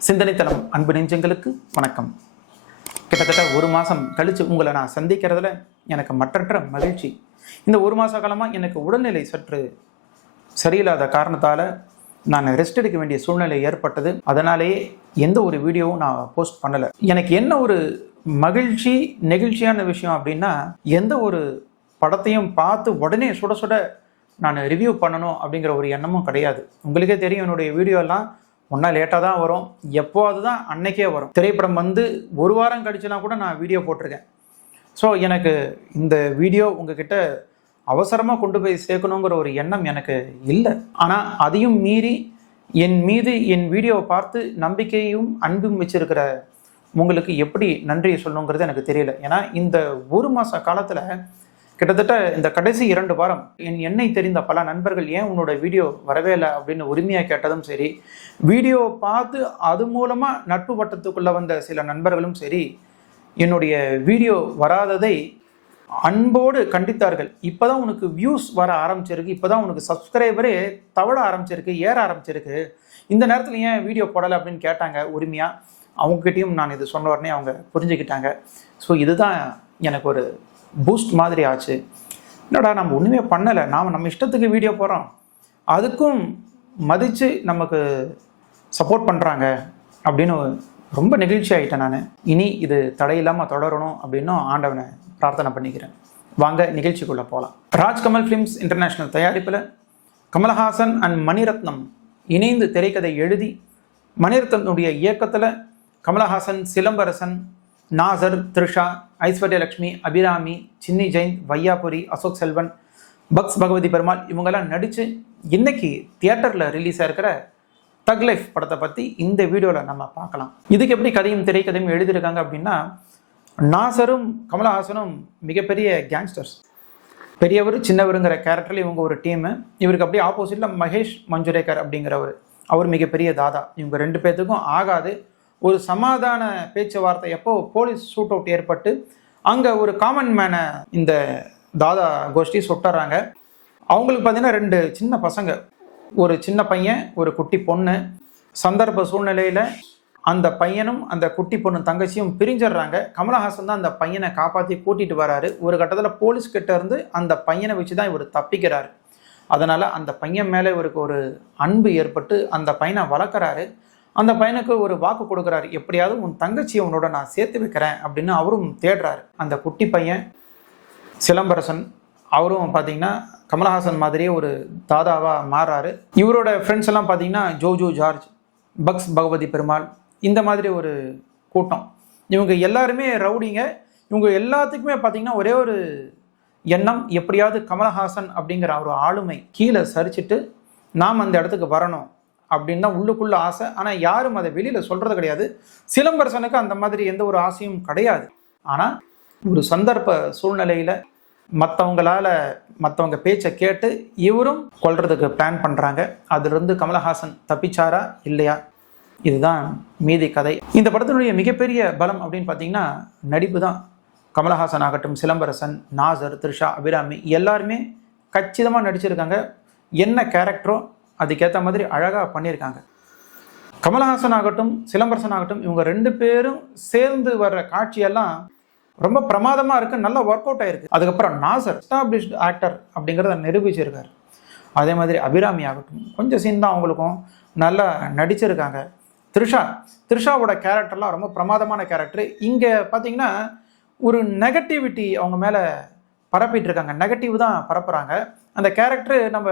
சிந்தனைத்தளம் அன்பு நெஞ்சங்களுக்கு வணக்கம். கிட்டத்தட்ட ஒரு மாதம் கழித்து உங்களை நான் சந்திக்கிறதுல எனக்கு மற்றற்ற மகிழ்ச்சி. இந்த ஒரு மாத காலமாக எனக்கு உடல்நிலை சற்று சரியில்லாத காரணத்தால் நான் ரெஸ்ட் எடுக்க வேண்டிய சூழ்நிலை ஏற்பட்டது. அதனாலேயே எந்த ஒரு வீடியோவும் நான் போஸ்ட் பண்ணலை. எனக்கு என்ன ஒரு நெகிழ்ச்சியான விஷயம் அப்படின்னா, எந்த ஒரு படத்தையும் பார்த்து உடனே சுட சுட நான் ரிவ்யூ பண்ணணும் அப்படிங்கிற ஒரு எண்ணமும் கிடையாது. உங்களுக்கே தெரியும், என்னுடைய வீடியோலாம் ஒன்றா லேட்டாக தான் வரும், எப்போது தான் அன்னைக்கே வரும். திரைப்படம் வந்து ஒரு வாரம் கழிச்சுனா கூட நான் வீடியோ போட்டிருக்கேன். ஸோ எனக்கு இந்த வீடியோ உங்ககிட்ட அவசரமாக கொண்டு போய் சேர்க்கணுங்கிற ஒரு எண்ணம் எனக்கு இல்லை. ஆனால் அதையும் மீறி என் மீது என் வீடியோவை பார்த்து நம்பிக்கையும் அன்பும் வச்சிருக்கிற உங்களுக்கு எப்படி நன்றியை சொல்லணுங்கிறது எனக்கு தெரியல. ஏன்னா இந்த ஒரு மாத காலத்தில் கிட்டத்தட்ட இந்த கடைசி 2 வாரம் என்னை தெரிந்த பல நண்பர்கள் ஏன் உன்னோட வீடியோ வரவே இல்லை அப்படின்னு உரிமையாக கேட்டதும் சரி, வீடியோ பார்த்து அது மூலமாக நட்பு வட்டத்துக்குள்ளே வந்த சில நண்பர்களும் சரி, என்னுடைய வீடியோ வராததை அன்போடு கண்டித்தார்கள். இப்போ தான் உனக்கு வியூஸ் வர ஆரம்பிச்சிருக்கு, இப்போ தான் உனக்கு சப்ஸ்கிரைபரே தவழ ஆரம்பிச்சிருக்கு, ஏற ஆரம்பிச்சிருக்கு, இந்த நேரத்தில் ஏன் வீடியோ போடலை அப்படின்னு கேட்டாங்க உரிமையாக. அவங்ககிட்டையும் நான் இது சொன்ன உடனே அவங்க புரிஞ்சுக்கிட்டாங்க. ஸோ இதுதான் எனக்கு ஒரு பூஸ்ட் மாதிரி ஆச்சு. என்னடா நம்ம ஒன்றுமே பண்ணலை, நம்ம இஷ்டத்துக்கு வீடியோ போகிறோம், அதுக்கும் மதித்து நமக்கு சப்போர்ட் பண்ணுறாங்க அப்படின்னு ரொம்ப நெகிழ்ச்சி ஆகிட்டேன் நான். இனி இது தடையில்லாமல் தொடரணும் அப்படின்னும் ஆண்டவனை பிரார்த்தனை பண்ணிக்கிறேன். வாங்க நிகழ்ச்சிக்குள்ளே போகலாம். ராஜ்கமல் ஃபிலிம்ஸ் இன்டர்நேஷ்னல் தயாரிப்பில் கமலஹாசன் அண்ட் மணிரத்னம் இணைந்து திரைக்கதை எழுதி, மணிரத்னுடைய இயக்கத்தில் கமலஹாசன், சிலம்பரசன், நாசர், த்ரிஷா, ஐஸ்வர்யலக்ஷ்மி, அபிராமி, சின்னி ஜெயின், வையாபுரி, அசோக் செல்வன், பக்ஸ் பகவதி பெருமாள் இவங்கெல்லாம் நடித்து இன்னைக்கு தியேட்டரில் ரிலீஸ் ஆகிருக்கிற தக் லைஃப் படத்தை பற்றி இந்த வீடியோவில் நம்ம பார்க்கலாம். இதுக்கு எப்படி கதையும் திரைக்கதையும் எழுதியிருக்காங்க அப்படின்னா, நாசரும் கமலஹாசனும் மிகப்பெரிய கேங்ஸ்டர்ஸ். பெரியவர் சின்னவருங்கிற கேரக்டரில் இவங்க ஒரு டீமு. இவருக்கு அப்படியே ஆப்போசிட்டில் மகேஷ் மஞ்சுரேக்கர் அப்படிங்கிறவர், அவர் மிகப்பெரிய தாதா. இவங்க 2 பேர்த்துக்கும் ஆகாது ஒரு சமாதான பேச்சுவார்த்தை எப்போ போலீஸ் ஷூட் அவுட் ஏற்பட்டு அங்கே ஒரு காமன் மேனை இந்த தாதா கோஷ்டி சுட்டுறாங்க. அவங்களுக்கு பார்த்தீங்கன்னா 2 சின்ன பசங்க, ஒரு சின்ன பையன், ஒரு குட்டி பொண்ணு. சந்தர்ப்ப சூழ்நிலையில் அந்த பையனும் அந்த குட்டி பொண்ணு தங்கச்சியும் பிரிஞ்சிடுறாங்க. கமலஹாசன் தான் அந்த பையனை காப்பாற்றி கூட்டிகிட்டு வராரு. ஒரு கட்டத்தில் போலீஸ்கிட்ட இருந்து அந்த பையனை வச்சு தான் இவர் தப்பிக்கிறாரு. அதனால் அந்த பையன் மேலே இவருக்கு ஒரு அன்பு ஏற்பட்டு அந்த பையனை வளர்க்குறாரு. அந்த பையனுக்கு ஒரு வாக்கு கொடுக்குறாரு, எப்படியாவது உன் தங்கச்சியை உன்னோட நான் சேர்த்து வைக்கிறேன் அப்படின்னு அவரும் தேடுறாரு. அந்த குட்டி பையன் சிலம்பரசன், அவரும் பார்த்தீங்கன்னா கமலஹாசன் மாதிரியே ஒரு தாதாவாக மாறுறாரு. இவரோட ஃப்ரெண்ட்ஸ் எல்லாம் பார்த்தீங்கன்னா ஜோஜோ ஜார்ஜ், பக்ஸ் பகவதி பெருமாள், இந்த மாதிரி ஒரு கூட்டம். இவங்க எல்லாருமே ரவுடிங்க. இவங்க எல்லாத்துக்குமே பார்த்தீங்கன்னா ஒரே ஒரு எண்ணம், எப்படியாவது கமலஹாசன் அப்படிங்கிற ஒரு ஆளுமை கீழே சரிச்சுட்டு நாம் அந்த இடத்துக்கு வரணும் அப்படின்னு தான் உள்ளுக்குள்ள ஆசை. ஆனால் யாரும் அதை வெளியில் சொல்கிறது கிடையாது. சிலம்பரசனுக்கு அந்த மாதிரி எந்த ஒரு ஆசையும் கிடையாது. ஆனால் ஒரு சந்தர்ப்ப சூழ்நிலையில் மற்றவங்க பேச்சை கேட்டு இவரும் கொல்றதுக்கு பிளான் பண்ணுறாங்க. அதிலிருந்து கமலஹாசன் தப்பிச்சாரா இல்லையா, இதுதான் மீதி கதை. இந்த படத்தினுடைய மிகப்பெரிய பலம் அப்படின்னு பார்த்தீங்கன்னா நடிப்பு தான். கமலஹாசன் ஆகட்டும், சிலம்பரசன், நாசர், த்ரிஷா, அபிராமி எல்லாருமே கச்சிதமாக நடிச்சிருக்காங்க. என்ன கேரக்டரோ அதுக்கேற்ற மாதிரி அழகாக பண்ணியிருக்காங்க. கமலஹாசன் ஆகட்டும், சிலம்பரசன் ஆகட்டும், இவங்க 2 பேரும் சேர்ந்து வர்ற காட்சியெல்லாம் ரொம்ப பிரமாதமாக இருக்குது, நல்லா ஒர்க் அவுட் ஆகிருக்கு. அதுக்கப்புறம் நாசர் எஸ்டாப்ளிஷ்டு ஆக்டர் அப்படிங்கிறத நிரூபிச்சிருக்காரு. அதே மாதிரி அபிராமி ஆகட்டும், கொஞ்சம் சீன் தான் அவங்களுக்கும் நல்லா நடிச்சிருக்காங்க. த்ரிஷாவோட கேரக்டர்லாம் ரொம்ப பிரமாதமான கேரக்டர். இங்கே பார்த்தீங்கன்னா ஒரு நெகட்டிவிட்டி அவங்க மேலே பரப்பிட்டு இருக்காங்க, நெகட்டிவ் தான் பரப்புகிறாங்க. அந்த கேரக்டர் நம்ம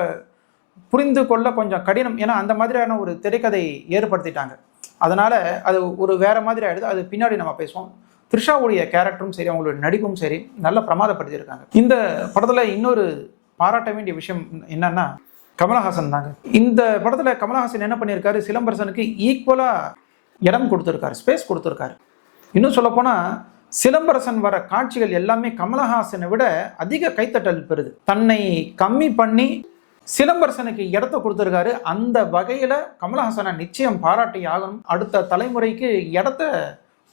புரிந்து கொள்ள கொஞ்சம் கடினம். ஏன்னா அந்த மாதிரியான ஒரு திரைக்கதை ஏற்படுத்திட்டாங்க. அதனால் அது ஒரு வேறு மாதிரி ஆகிடுது. அது பின்னாடி நம்ம பேசுவோம். த்ரிஷாவுடைய கேரக்டரும் சரி, அவங்களுடைய நடிப்பும் சரி, நல்லா பிரமாதப்படுத்தியிருக்காங்க. இந்த படத்தில் இன்னொரு பாராட்ட வேண்டிய விஷயம் என்னன்னா கமலஹாசன் தாங்க. இந்த படத்தில் கமலஹாசன் என்ன பண்ணியிருக்காரு, சிலம்பரசனுக்கு ஈக்குவலாக இடம் கொடுத்துருக்காரு, ஸ்பேஸ் கொடுத்துருக்காரு. இன்னும் சொல்லப்போனால் சிலம்பரசன் வர காட்சிகள் எல்லாமே கமலஹாசனை விட அதிக கைத்தட்டல் பெறுது. தன்னை கம்மி பண்ணி சிலம்பரசனுக்கு இடத்த கொடுத்துருக்காரு. அந்த வகையில் கமலஹாசனை நிச்சயம் பாராட்டி ஆகணும். அடுத்த தலைமுறைக்கு இடத்த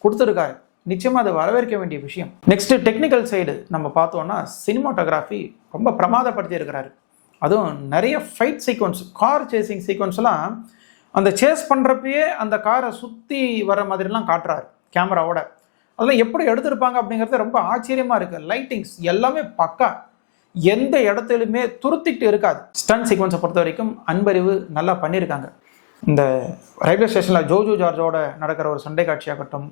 கொடுத்துருக்காரு. நிச்சயமாக அதை வரவேற்க வேண்டிய விஷயம். நெக்ஸ்ட் டெக்னிக்கல் சைடு நம்ம பார்த்தோம்னா சினிமாட்டோகிராஃபி ரொம்ப பிரமாதப்படுத்தி இருக்கிறாரு. அதுவும் நிறைய ஃபைட் சீக்வன்ஸ், கார் சேசிங் சீக்வன்ஸ்லாம் அந்த சேஸ் பண்ணுறப்பயே அந்த காரை சுற்றி வர மாதிரிலாம் காட்டுறாரு கேமராவோட. அதெல்லாம் எப்படி எடுத்திருப்பாங்க அப்படிங்கிறது ரொம்ப ஆச்சரியமாக இருக்குது. லைட்டிங்ஸ் எல்லாமே பக்கா, எந்த இடத்துலையுமே துருத்திட்டு இருக்காது. ஸ்டன் சீக்வன்ஸை பொறுத்த வரைக்கும் அன்பறிவு நல்லா பண்ணியிருக்காங்க. இந்த ரயில்வே ஸ்டேஷனில் ஜோஜோ ஜார்ஜோட நடக்கிற ஒரு சண்டை காட்சியாகட்டும்,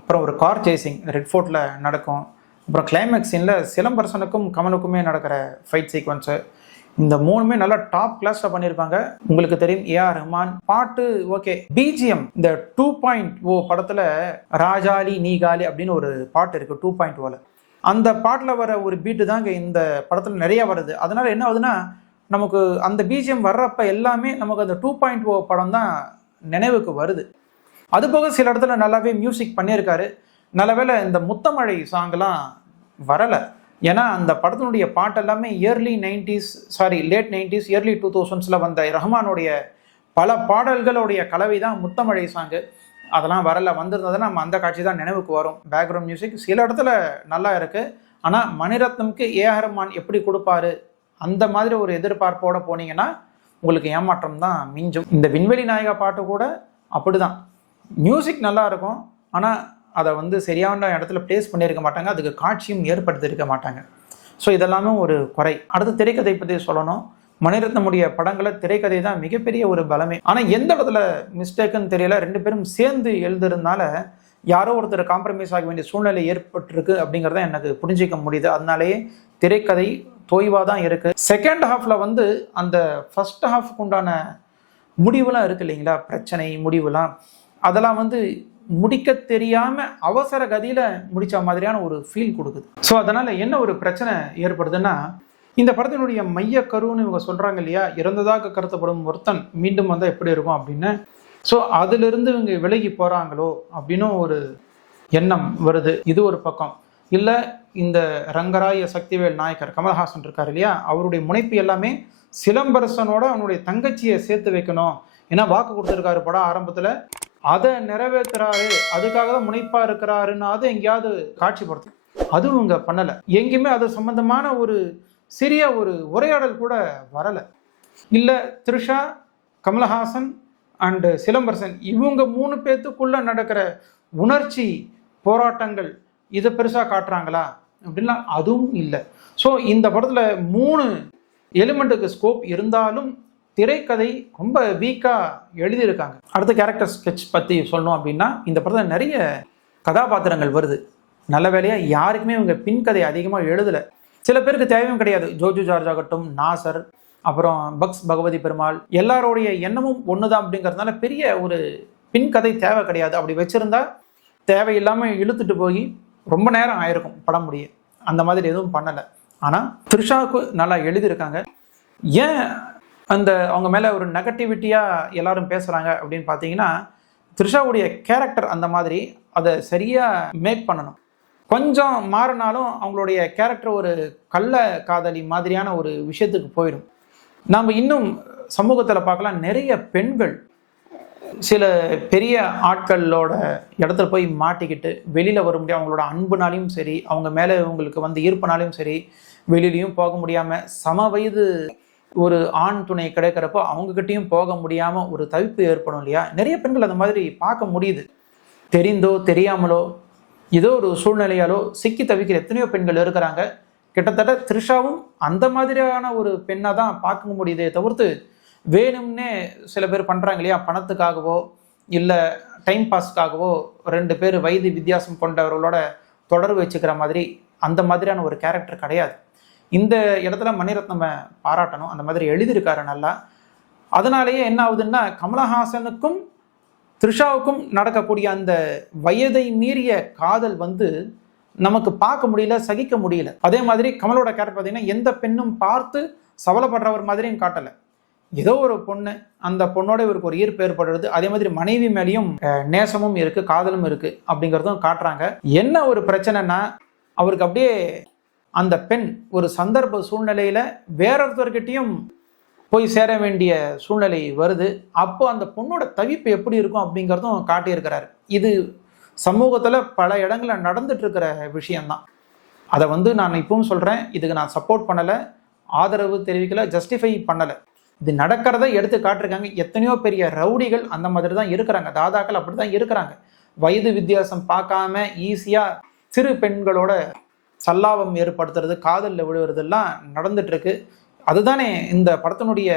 அப்புறம் ஒரு கார் சேசிங் ரெட் ஃபோர்ட்டில் நடக்கும், அப்புறம் கிளைமேக்ஸ் சீனில் சிலம்பரசனுக்கும் கமலுக்குமே நடக்கிற ஃபைட் சீக்வன்ஸு, இந்த மூணுமே நல்லா டாப் கிளாஸில் பண்ணியிருப்பாங்க. உங்களுக்கு தெரியும் ஏஆர் ரஹ்மான் பாட்டு ஓகே. பிஜிஎம் இந்த 2.0 படத்தில் ராஜாலி நீகாலி அப்படின்னு ஒரு பாட்டு இருக்குது 2.0ல. அந்த பாட்டில் வர ஒரு பீட்டு தாங்க இந்த படத்தில் நிறைய வருது. அதனால என்ன ஆகுதுன்னா, நமக்கு அந்த பிஜிஎம் வர்றப்ப எல்லாமே நமக்கு அந்த 2.0 படம் தான் நினைவுக்கு வருது. அதுபோக சில இடத்துல நல்லாவே மியூசிக் பண்ணியிருக்காரு. நல்லவேளை இந்த முத்தமழை சாங்கெல்லாம் வரலை. ஏன்னா அந்த படத்தினுடைய பாட்டு எல்லாமே லேட் 90s early 2000s வந்த ரஹ்மானுடைய பல பாடல்களுடைய கலவை தான் முத்தமழை சாங்கு. அதெல்லாம் வரல. வந்திருந்ததுன்னா நம்ம அந்த காட்சி தான் நினைவுக்கு வரும். பேக்ரவுண்ட் மியூசிக் சில இடத்துல நல்லா இருக்குது. ஆனால் மணிரத்னம்க்கு ஏஆர் ரஹ்மான் எப்படி கொடுப்பாரு அந்த மாதிரி ஒரு எதிர்பார்ப்போடு போனீங்கன்னா உங்களுக்கு ஏமாற்றம் தான் மிஞ்சும். இந்த விண்வெளி நாயகா பாட்டு கூட அப்படி தான். மியூசிக் நல்லா இருக்கும், ஆனால் அதை சரியான இடத்துல பிளேஸ் பண்ணியிருக்க மாட்டாங்க, அதுக்கு காட்சியும் ஏற்படுத்தியிருக்க மாட்டாங்க. ஸோ இதெல்லாமே ஒரு குறை. அடுத்து திரைக்கதை பற்றி சொல்லணும். மணிரத்னமுடைய படங்களை திரைக்கதை தான் மிகப்பெரிய ஒரு பலமே. ஆனால் எந்த இடத்துல மிஸ்டேக்குன்னு தெரியல. 2 பேரும் சேர்ந்து எழுதுறதுனால யாரோ ஒருத்தர் காம்ப்ரமைஸ் ஆக வேண்டிய சூழ்நிலை ஏற்பட்டிருக்கு அப்படிங்கிறத எனக்கு புரிஞ்சிக்க முடியுது. அதனாலேயே திரைக்கதை தோய்வாக தான் இருக்குது. செகண்ட் ஹாஃபில் அந்த ஃபர்ஸ்ட் ஹாஃப்க்கு உண்டான முடிவுலாம் இருக்குது இல்லைங்களா, பிரச்சனை முடிவுலாம், அதெல்லாம் முடிக்க தெரியாமல் அவசர கதியில் முடித்த மாதிரியான ஒரு ஃபீல் கொடுக்குது. ஸோ அதனால் என்ன ஒரு பிரச்சனை ஏற்படுதுன்னா, இந்த படத்தினுடைய மைய கருன்னு இவங்க சொல்கிறாங்க இல்லையா, இறந்ததாக கருத்தப்படும் ஒருத்தன் மீண்டும் வந்தால் எப்படி இருக்கும் அப்படின்னு. ஸோ அதிலிருந்து இவங்க விலகி போகிறாங்களோ அப்படின்னு ஒரு எண்ணம் வருது. இது ஒரு பக்கம். இல்லை இந்த ரங்கராய சக்திவேல் நாயக்கர் கமல்ஹாசன் இருக்கார் இல்லையா, அவருடைய முனைப்பு எல்லாமே சிலம்பரசனோட அவனுடைய தங்கச்சியை சேர்த்து வைக்கணும். ஏன்னா வாக்கு கொடுத்துருக்காரு படம் ஆரம்பத்தில், அதை நிறைவேற்றுறாரு, அதுக்காக தான் முனைப்பா இருக்கிறாருன்னு அதை எங்கேயாவது காட்சிப்படுத்து. அதுவும் இங்கே பண்ணலை. எங்கேயுமே அது சம்பந்தமான ஒரு சிறிய ஒரு உரையாடல் கூட வரலை. இல்லை த்ரிஷா, கமல்ஹாசன் அண்டு சிலம்பரசன் இவங்க 3 பேர்த்துக்குள்ள நடக்கிற உணர்ச்சி போராட்டங்கள் இதை பெருசாக காட்டுறாங்களா அப்படின்னா அதுவும் இல்லை. ஸோ இந்த படத்தில் 3 எலிமெண்ட்டுக்கு ஸ்கோப் இருந்தாலும் திரைக்கதை ரொம்ப வீக்காக எழுதியிருக்காங்க. அடுத்த கேரக்டர் ஸ்கெட்ச் பற்றி சொல்லணும் அப்படின்னா, இந்த படத்தில் நிறைய கதாபாத்திரங்கள் வருது. நல்ல வேலையாக யாருக்குமே இவங்க பின்கதை அதிகமாக எழுதலை. சில பேருக்கு தேவையும் கிடையாது. ஜோஜோ ஜார்ஜ் ஆகட்டும், நாசர், அப்புறம் பக்ஸ் பகவதி பெருமாள், எல்லாரோடைய எண்ணமும் ஒன்று தான் அப்படிங்கிறதுனால பெரிய ஒரு பின்கதை தேவை கிடையாது. அப்படி வச்சுருந்தா தேவையில்லாமல் இழுத்துட்டு போய் ரொம்ப நேரம் ஆயிருக்கும் படம் முடிய. அந்த மாதிரி எதுவும் பண்ணலை. ஆனால் த்ரிஷாவுக்கு நல்லா எழுதியிருக்காங்க. ஏன் அவங்க மேலே ஒரு நெகட்டிவிட்டியாக எல்லாரும் பேசுகிறாங்க அப்படின்னு பார்த்தீங்கன்னா, த்ரிஷாவுடைய கேரக்டர் அந்த மாதிரி அதை சரியாக மேக் பண்ணணும். கொஞ்சம் மாறினாலும் அவங்களுடைய கேரக்டர் ஒரு கள்ள காதலி மாதிரியான ஒரு விஷயத்துக்கு போயிடும். நாம் இன்னும் சமூகத்தில் பார்க்கலாம், நிறைய பெண்கள் சில பெரிய ஆட்களோட இடத்துல போய் மாட்டிக்கிட்டு வெளியில் வர முடியும். அவங்களோட அன்புனாலையும் சரி, அவங்க மேலே இவங்களுக்கு ஈர்ப்புனாலையும் சரி, வெளியிலையும் போக முடியாமல், சம வயது ஒரு ஆண் துணை கிடைக்கிறப்போ அவங்ககிட்டையும் போக முடியாமல் ஒரு தவிப்பு ஏற்படும் இல்லையா. நிறைய பெண்கள் அந்த மாதிரி பார்க்க முடியுது. தெரிந்தோ தெரியாமலோ ஏதோ ஒரு சூழ்நிலையாலோ சிக்கி தவிக்கிற எத்தனையோ பெண்கள் இருக்கிறாங்க. கிட்டத்தட்ட த்ரிஷாவும் அந்த மாதிரியான ஒரு பெண்ணை தான் பார்க்க முடியுதே தவிர்த்து, வேணும்னே சில பேர் பண்ணுறாங்க இல்லையா, பணத்துக்காகவோ இல்லை டைம் பாஸ்க்காகவோ 2 பேர் வயது வித்தியாசம் கொண்டவர்களோட தொடர்பு வச்சுக்கிற மாதிரி அந்த மாதிரியான ஒரு கேரக்டர் கிடையாது. இந்த இடத்துல மணிரத்னமை பாராட்டணும். அந்த மாதிரி எழுதியிருக்காரு நல்லா. அதனாலேயே என்ன ஆகுதுன்னா, கமலஹாசனுக்கும் த்ரிஷாவுக்கும் நடக்கக்கூடிய அந்த வயதை மீறிய காதல் நமக்கு பார்க்க முடியல, சகிக்க முடியல. அதே மாதிரி கமலோட கேரக்டர் பார்த்தீங்கன்னா எந்த பெண்ணும் பார்த்து சவலப்படுறவர் மாதிரியும் காட்டலை. ஏதோ ஒரு பொண்ணு, அந்த பொண்ணோட இவருக்கு ஒரு ஈர்ப்பு ஏற்படுறது. அதே மாதிரி மனைவி மேலேயும் நேசமும் இருக்கு, காதலும் இருக்கு அப்படிங்கிறதும் காட்டுறாங்க. என்ன ஒரு பிரச்சனைனா, அவருக்கு அப்படியே அந்த பெண் ஒரு சந்தர்ப்ப சூழ்நிலையில வேறொருத்தர்கிட்டையும் போய் சேர வேண்டிய சூழ்நிலை வருது. அப்போ அந்த பொண்ணோட தவிப்பு எப்படி இருக்கும் அப்படிங்கிறதும் காட்டியிருக்கிறாரு. இது சமூகத்தில் பல இடங்களில் நடந்துட்டு இருக்கிற விஷயம்தான். அதை நான் இப்பவும் சொல்கிறேன், இதுக்கு நான் சப்போர்ட் பண்ணலை, ஆதரவு தெரிவிக்கலை, ஜஸ்டிஃபை பண்ணலை. இது நடக்கிறத எடுத்து காட்டிருக்காங்க. எத்தனையோ பெரிய ரவுடிகள் அந்த மாதிரி தான் இருக்கிறாங்க, தாதாக்கள் அப்படி தான் இருக்கிறாங்க. வயது வித்தியாசம் பார்க்காம ஈஸியாக சிறு பெண்களோட சல்லாபம் ஏற்படுத்துறது, காதலில் விழுவுறதெல்லாம் நடந்துட்டு இருக்கு. அதுதானே இந்த படத்தினுடைய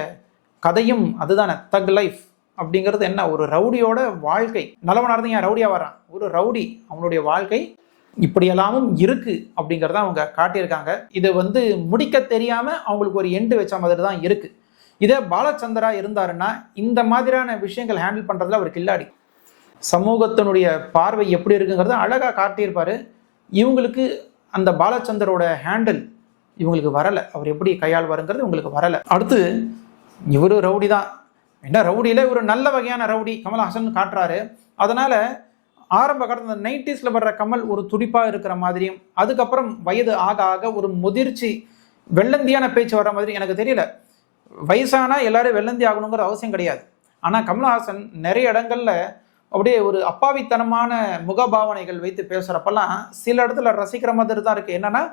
கதையும், அதுதானே தக் லைஃப் அப்படிங்கிறது. என்ன, ஒரு ரவுடியோட வாழ்க்கை. நல்லவனாக இருந்து ஏன் ரவுடியாக வரான், ஒரு ரவுடி அவனுடைய வாழ்க்கை இப்படியெல்லாமும் இருக்கு அப்படிங்கிறத அவங்க காட்டியிருக்காங்க. இது முடிக்க தெரியாம அவங்களுக்கு ஒரு எண்டு வச்ச மாதிரி தான் இருக்கு. இதே பாலச்சந்தரா இருந்தாருன்னா இந்த மாதிரியான விஷயங்கள் ஹேண்டில் பண்றதுல அவர் கில்லாடி. சமூகத்தினுடைய பார்வை எப்படி இருக்குங்கிறத அழகா காட்டியிருப்பாரு. இவங்களுக்கு அந்த பாலச்சந்தரோட ஹேண்டில் இவங்களுக்கு வரலை. அவர் எப்படி கையாள்வாருங்கிறது இவங்களுக்கு வரலை. அடுத்து இவரு ரவுடி தான். என்ன ரவுடியில ஒரு நல்ல வகையான ரவுடி கமல்ஹாசன் காட்டுறாரு. அதனால ஆரம்ப காலத்தில் 90s வர்ற கமல் ஒரு துடிப்பாக இருக்கிற மாதிரியும், அதுக்கப்புறம் வயது ஆக ஆக ஒரு முதிர்ச்சி வெள்ளந்தியான பேச்சு வர மாதிரி எனக்கு தெரியல. வயசானா எல்லாரும் வெள்ளந்தி ஆகணுங்கிற அவசியம் கிடையாது. ஆனால் கமல்ஹாசன் நிறைய இடங்கள்ல அப்படியே ஒரு அப்பாவித்தனமான முகபாவனைகள் வைத்து பேசுகிறப்பெல்லாம் சில இடத்துல ரசிக்கிற மாதிரி தான் இருக்குது. என்னன்னா,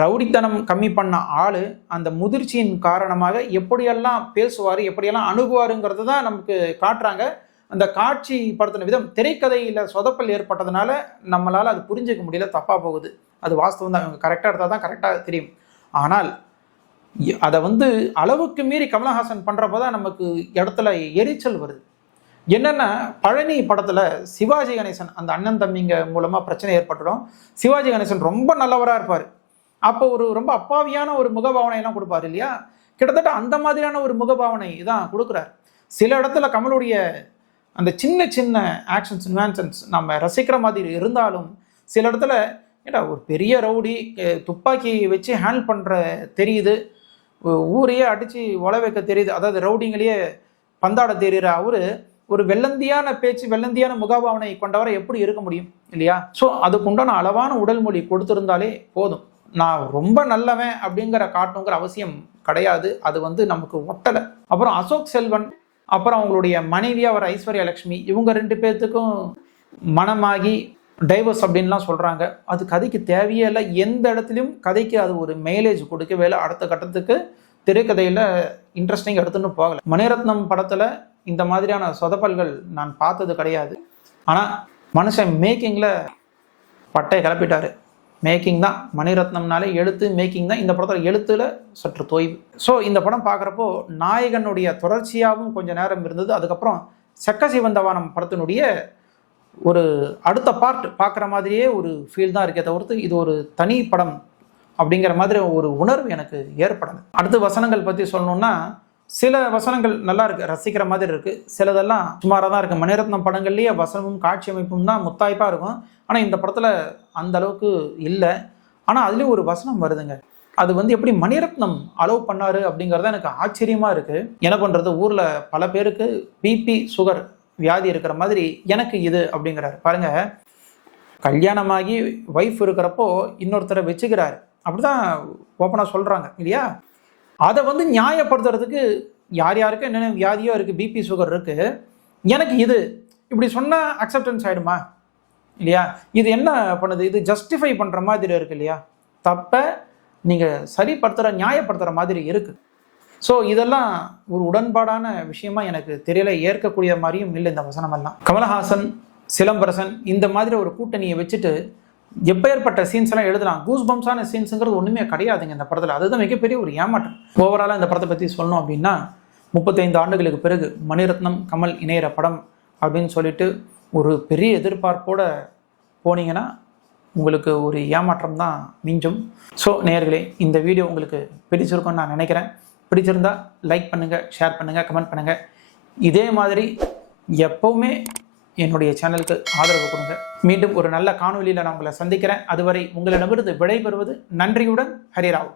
ரவுடித்தனம் கம்மி பண்ண ஆள் அந்த முதிர்ச்சியின் காரணமாக எப்படியெல்லாம் பேசுவார், எப்படியெல்லாம் அணுகுவாருங்கிறது தான் நமக்கு காட்டுறாங்க. அந்த காட்சி படுத்தின விதம், திரைக்கதையில் சொதப்பல் ஏற்பட்டதுனால நம்மளால் அது புரிஞ்சிக்க முடியல, தப்பாக போகுது. அது வாஸ்தவம் தான், இவங்க கரெக்டாக எடுத்தால் தான் கரெக்டாக தெரியும். ஆனால் அதை அளவுக்கு மீறி கமலஹாசன் பண்ணுறப்போ தான் நமக்கு இடத்துல எரிச்சல் வருது. என்னென்னா, பழனி படத்தில் சிவாஜி கணேசன் அந்த அண்ணன் தம்பிங்க மூலமாக பிரச்சனை ஏற்பட்டுடும். சிவாஜி கணேசன் ரொம்ப நல்லவராக இருப்பார். அப்போ ஒரு ரொம்ப அப்பாவியான ஒரு முகபாவனையெல்லாம் கொடுப்பார் இல்லையா? கிட்டத்தட்ட அந்த மாதிரியான ஒரு முகபாவனை தான் கொடுக்குறார். சில இடத்துல கமலுடைய அந்த சின்ன சின்ன ஆக்ஷன்ஸ் நியூவான்சன்ஸ் நம்ம ரசிக்கிற மாதிரி இருந்தாலும், சில இடத்துல ஏடா ஒரு பெரிய ரவுடி துப்பாக்கி வச்சு ஹேண்டில் பண்ணுற தெரியுது, ஊரையே அடித்து ஒலை வைக்க தெரியுது, அதாவது ரவுடிங்களையே பந்தாட தெரிகிற அவரு ஒரு வெள்ளந்தியான பேச்சு, வெள்ளந்தியான முகாபாவனை கொண்டவரை எப்படி இருக்க முடியும் இல்லையா? ஸோ அதுக்குண்டான அளவான உடல் மொழி கொடுத்துருந்தாலே போதும். நான் ரொம்ப நல்லவன் அப்படிங்கிற காட்டணுங்கிற அவசியம் கிடையாது. அது நமக்கு ஒட்டலை. அப்புறம் அசோக் செல்வன், அப்புறம் அவங்களுடைய மனைவியாக வர ஐஸ்வர்யா லட்சுமி, இவங்க 2 பேர்த்துக்கும் மனமாகி டைவர்ஸ் அப்படின்லாம் சொல்கிறாங்க. அது கதைக்கு தேவையே இல்லை. எந்த இடத்துலையும் கதைக்கு அது ஒரு மைலேஜ் கொடுக்கவே இல்லை. அடுத்த கட்டத்துக்கு திரைக்கதையில் இன்ட்ரெஸ்டிங் எடுத்துன்னு போகலை. மணிரத்னம் படத்தில் இந்த மாதிரியான சொதப்பல்கள் நான் பார்த்தது கிடையாது. ஆனால் மனுஷன் மேக்கிங்கில் பட்டையை கிளப்பிட்டாரு. மேக்கிங் தான் மணிரத்னம்னாலே எழுத்து, மேக்கிங் தான். இந்த படத்தில் எழுத்துல சற்று தொய்வு. ஸோ இந்த படம் பார்க்குறப்போ நாயகனுடைய தொடர்ச்சியாகவும் கொஞ்சம் நேரம் இருந்தது. அதுக்கப்புறம் செக்க சிவந்தவானம் படத்தினுடைய ஒரு அடுத்த பார்ட் பார்க்குற மாதிரியே ஒரு ஃபீல் தான் இருக்கே தவிர்த்து இது ஒரு தனி படம் அப்படிங்கிற மாதிரி ஒரு உணர்வு எனக்கு ஏற்படலை. அடுத்த வசனங்கள் பற்றி சொல்லணுன்னா, சில வசனங்கள் நல்லா இருக்குது, ரசிக்கிற மாதிரி இருக்குது. சிலதெல்லாம் சுமாராக தான் இருக்குது. மணிரத்னம் படங்கள்லேயே வசனமும் காட்சி அமைப்பும் தான் முத்தாய்ப்பாக இருக்கும். ஆனால் இந்த படத்தில் அந்த அளவுக்கு இல்லை. ஆனால் அதுலேயும் ஒரு வசனம் வருதுங்க. அது எப்படி மணிரத்னம் அலோவ் பண்ணார் அப்படிங்கிறது எனக்கு ஆச்சரியமாக இருக்குது. என்ன பண்ணுறது, ஊரில் பல பேருக்கு பிபி சுகர் வியாதி இருக்கிற மாதிரி எனக்கு இது அப்படிங்கிறாரு. பாருங்கள், கல்யாணமாகி ஒய்ஃப் இருக்கிறப்போ இன்னொருத்தரை வச்சுக்கிறாரு. அப்படி தான் ஓப்பனாக சொல்கிறாங்க இல்லையா? அதை நியாயப்படுத்துறதுக்கு யார் யாருக்கு என்னென்ன வியாதியோ இருக்குது, பிபி சுகர் இருக்குது, எனக்கு இது இப்படி சொன்னால் அக்செப்டன்ஸ் ஆகிடுமா இல்லையா? இது என்ன பண்ணுது, இது ஜஸ்டிஃபை பண்ணுற மாதிரி இருக்குது இல்லையா? தப்பை நீங்கள் சரிப்படுத்துகிற, நியாயப்படுத்துகிற மாதிரி இருக்குது. ஸோ இதெல்லாம் ஒரு உடன்பாடான விஷயமா எனக்கு தெரியல, ஏற்கக்கூடிய மாதிரியும் இல்லை இந்த வசனமெல்லாம். கமலஹாசன், சிலம்பரசன் இந்த மாதிரி ஒரு கூட்டணியை வச்சுட்டு எப்பேற்பட்ட சீன்ஸ் எல்லாம் எழுதலாம். கூஸ் பம்ஸான சீன்ஸுங்கிறது ஒன்றுமே கிடையாதுங்க இந்த படத்தில். அதுதான் மிகப்பெரிய ஒரு ஏமாற்றம். ஓவராலாக இந்த படத்தை பற்றி சொல்லணும் அப்படின்னா, 35 ஆண்டுகளுக்கு பிறகு மணிரத்னம் கமல் இணையிற படம் அப்படின்னு சொல்லிட்டு ஒரு பெரிய எதிர்பார்ப்போடு போனீங்கன்னா உங்களுக்கு ஒரு ஏமாற்றம் தான் மிஞ்சும். ஸோ நேயர்களே, இந்த வீடியோ உங்களுக்கு பிடிச்சிருக்கும்னு நான் நினைக்கிறேன். பிடிச்சிருந்தா லைக் பண்ணுங்கள், ஷேர் பண்ணுங்கள், கமெண்ட் பண்ணுங்கள். இதே மாதிரி எப்போவுமே என்னுடைய சேனலுக்கு ஆதரவு கொடுங்க. மீண்டும் ஒரு நல்ல காணொலியில் நான் உங்களை சந்திக்கிறேன். அதுவரை உங்களிடமிருந்து விடைபெறுவது நன்றியுடன் ஹரிராவ்.